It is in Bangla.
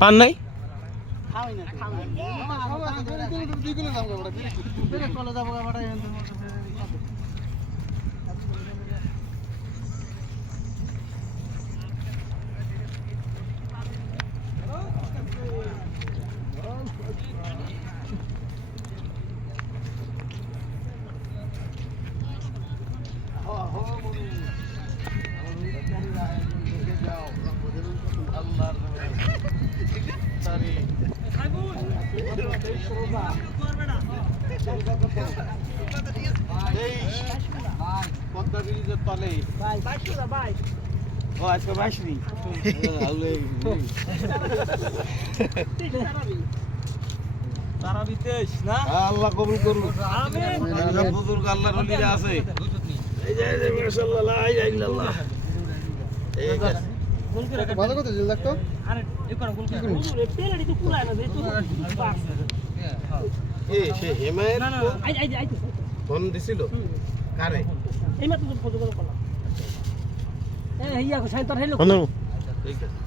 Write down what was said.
পান নাই পদ্মা ব্রিজের তলে ও আজকে 22 নি তারা বিতেশ না আল্লাহ কবুল করুন আমিন বুজুর্গ আল্লাহর ওলিরা আছে এই যে মাশাআল্লাহ লা ইলাহা ইল্লাল্লাহ এই গোল করে ভালো কথা জিল দেখতো আরে এই কোন গোল করে হুজুর পেলাড়ি তো পুরায় না যে তো পাস এ সে হেমায়ের না না আই ফোন দিছিল কারে এই মাত্র ফটো করলাম এ হিয়া কো সাইতর হেলো ঠিক আছে